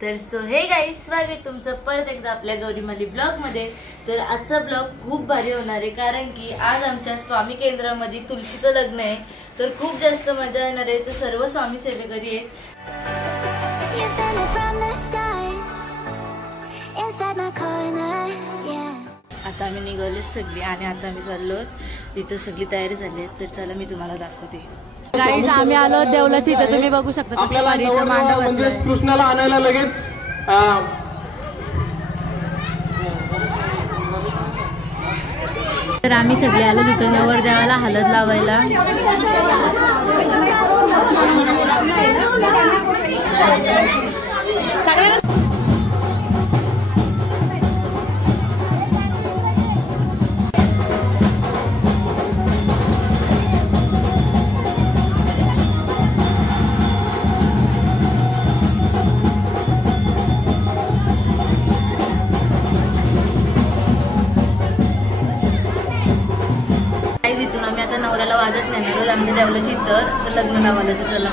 तर सो हे गाईज, स्वागत तुमचं परत एकदा आपल्या गौरीमाली ब्लॉग मध्ये। तर आजचा ब्लॉग खूप भारी होणार आहे, कारण की आज आमच्या स्वामी केंद्रामध्ये तुळशीचं लग्न आहे। तर खूप जास्त मजा येणार आहे। तर सर्व स्वामी सेवेकरी आहेत। आता आम्ही निघालो सगळी आणि आता आम्ही चाललो, तिथं सगळी तयारी झाली आहे। तर चला मी तुम्हाला दाखवते। गाईज आम्ही आलो देवलाची, इथं तुम्ही बघू शकता म्हणजे कृष्णाला आणायला लगेच तर आम्ही सगळे आलो तिथं नवरदेवाला हळद लावायला। इथून आम्ही आता नवऱ्याला वाजत नाही, रोज आमच्या देवलाची तर लग्न लावायला चला।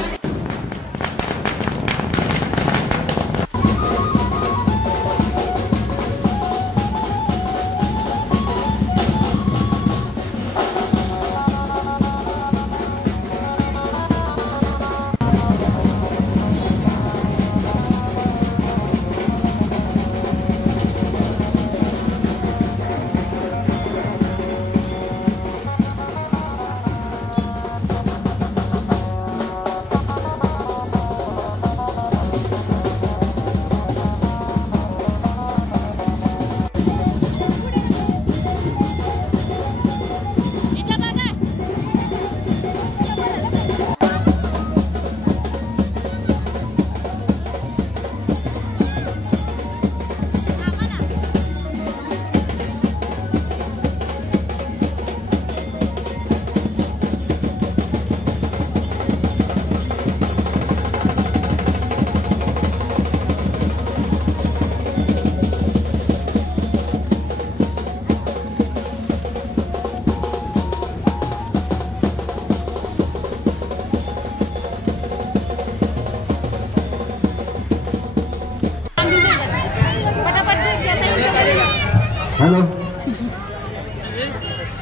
हॅलो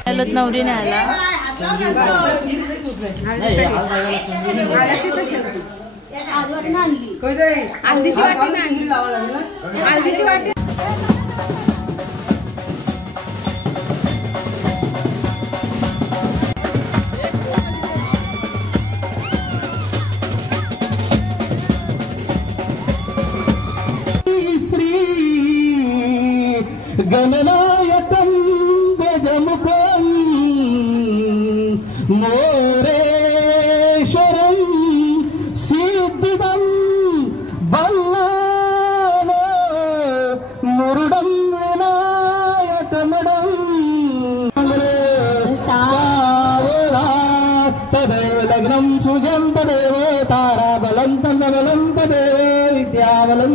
हॅलो, नवरी नाही आला। गणनायकं गजमुखं मोरेश्वरं सिद्धिदं बल्लान मुरुडं विनायकमडं सावरा तदेव लग्नं सुजं तदेव ताराबलं तदेव विद्याबलं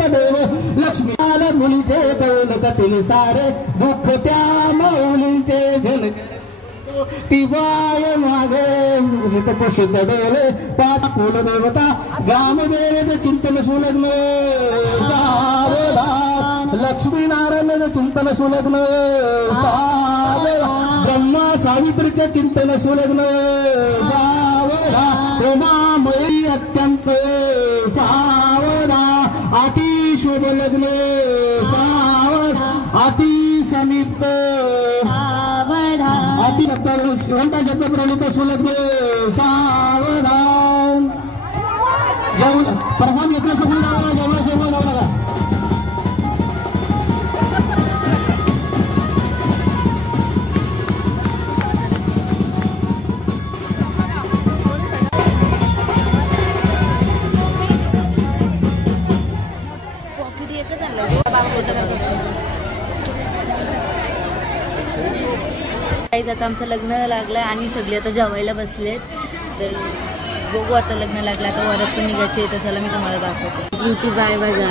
तदेव लक्ष्मी मुलीचे कौल कपिल सारे दुःख त्या मौलींचे जन टिवाय मागे पशुद्ध देवे पाच कुल देवता ग्रामदेवेचे चिंतन सुलग्न सावधान लक्ष्मी नारायण चिंतन सुलग्न सावधान ब्रह्मा सावित्रीचे चिंतन सुलग्न सावधान उमामयी अत्यंत सावधान अति शुभ लग्न सावध अति समीप अति श्रीमंत शब्द सुलग्न सावधान। जेवण प्रसाद घेतला समोर जाऊ नका, जेवणासमोर जाऊ नका। आता आमचं लग्न लागलं आणि सगळे आता जेवायला बसलेत। तर बघू आता लग्न लागलं, आता वरात पण निघायची। तर चला मी तुम्हाला दाखवते। यूट्यूब आहे बघा।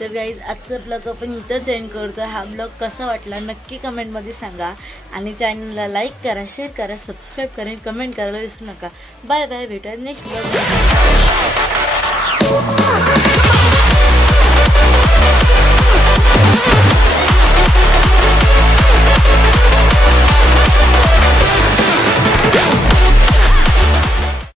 तर गाईज आजचा ब्लॉग आपण इथंच एंड करतो. हा ब्लॉग कसा वाटला नक्की कमेंटमध्ये सांगा आणि चॅनलला लाईक करा, शेअर करा, सबस्क्राईब करा, कमेंट करायला विसरू नका. बाय बाय, भेटूया नेक्स्ट ब्लॉग.